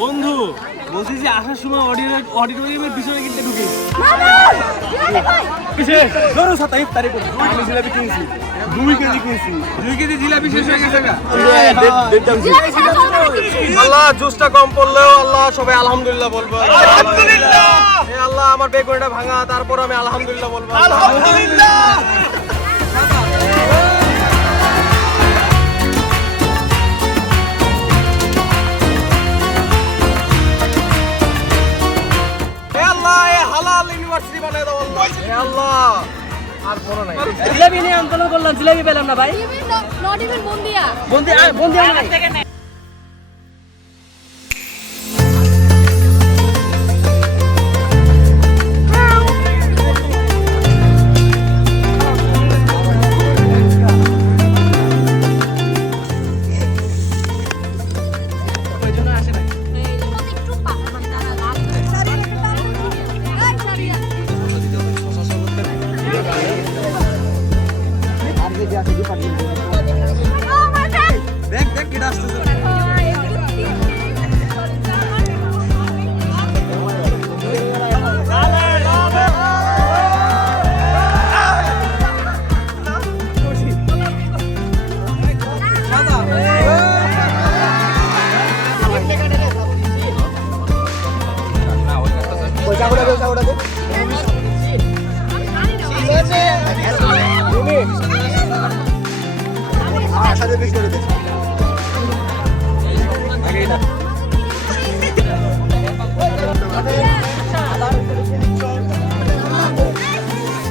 বন্ধু বলছি যে আসার সময় অডিটোরিয়ামের পিছনে কিনতে ঢুকি ধরো 27 তারিখ আমি জিলাপি কিনছি 2 কেজি কিনছি 2 কেজি জিলাপি শেষ হয়ে গেছে আল্লাহ জুসটা কম পড়লেও আল্লাহ সবাই আলহামদুলিল্লাহ বলবো আলহামদুলিল্লাহ। হে আল্লাহ আমার বেগুনটা ভাঙা তারপর আমি আলহামদুলিল্লাহ বলবো আলহামদুলিল্লাহ। হে আল্লাহ এ হালাল ইউনিভার্সিটি বানায় দাও আল্লাহ। হে আল্লাহ আর বড় নাই জিলাপি নিয়ে আন্দোলন করলাম, জিলাপি পেলাম না ভাই। নট ইভেন বন্দিয়া বন্দিয়া দেখ দেখ কি আসছে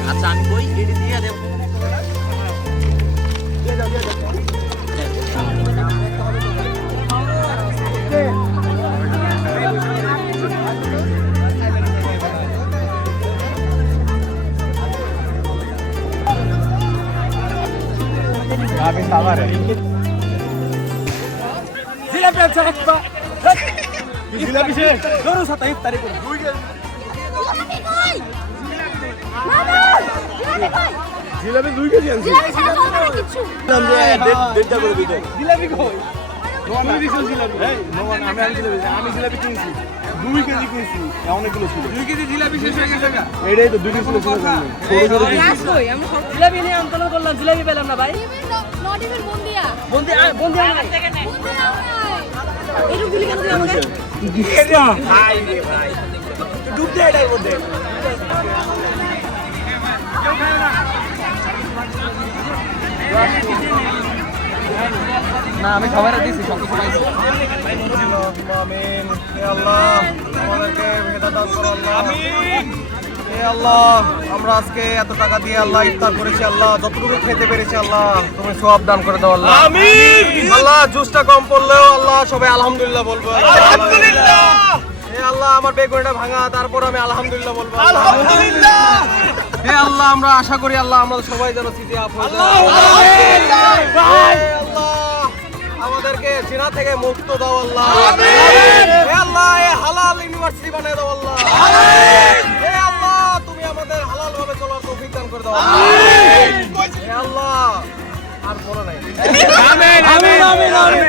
আচ্ছা আমি কই এডি দিয়ে দেব। জিলাপি আছে একটা জিলাপি শেষ ধরো 27 তারিখ জিলাপি 2 কেজি আনছি দেড়টা করে দিতে জিলাপি কই আমি দিছি জিলাপি আমি জিলাপি কিনছি 2 কেজি কিনছি অনেকগুলো ছিল 2 কেজি জিলাপি শেষ হয়ে গেছে এটাই তো 2 কেজি ছিল আমি সব জিলাপি নিয়ে আন্দোলন করলাম, জিলাপি পেলাম না ভাই। নট ইভেন বন্দিয়া বন্দিয়া এরকম গুলি কেন দিলাম আমাকে ভাই ভাই ডুবতে এটার মধ্যে না আমি সবাই দিছি সব কিছু পাইছি। আমিন। হে আল্লাহ আমাদেরকে হেদায়েত দান করো আল্লাহ আমিন। হে আল্লাহ আমরা আজকে এত টাকা দিয়ে আল্লাহ ইফতার করেছি আল্লাহ, যতটুকু খেতে পেরেছি আল্লাহ তুমি সওয়াব দান করে দাও আল্লাহ আমিন। আল্লাহ জুসটা কম পড়লেও আল্লাহ সবাই আলহামদুলিল্লাহ বলবো আলহামদুলিল্লাহ। হে আল্লাহ আমার বেগুনটা ভাঙা তারপর আমি আলহামদুলিল্লাহ বলবো আলহামদুলিল্লাহ। হে আল্লাহ আমরা আশা করি আল্লাহ আমাদের সবাই যেন সিটি আপ হয়ে যায় হে আল্লাহ আমাদেরকে জিনা থেকে মুক্ত দাও আল্লাহ আমিন। হে আল্লাহ এ হালাল ইউনিভার্সিটি বানায় দাও আল্লাহ আমিন। হে আল্লাহ তুমি আমাদের হালাল ভাবে চলার তৌফিক দান করে দাও আমিন। হে আল্লাহ আর বড় নাই আমিন আমিন আমিন আমিন।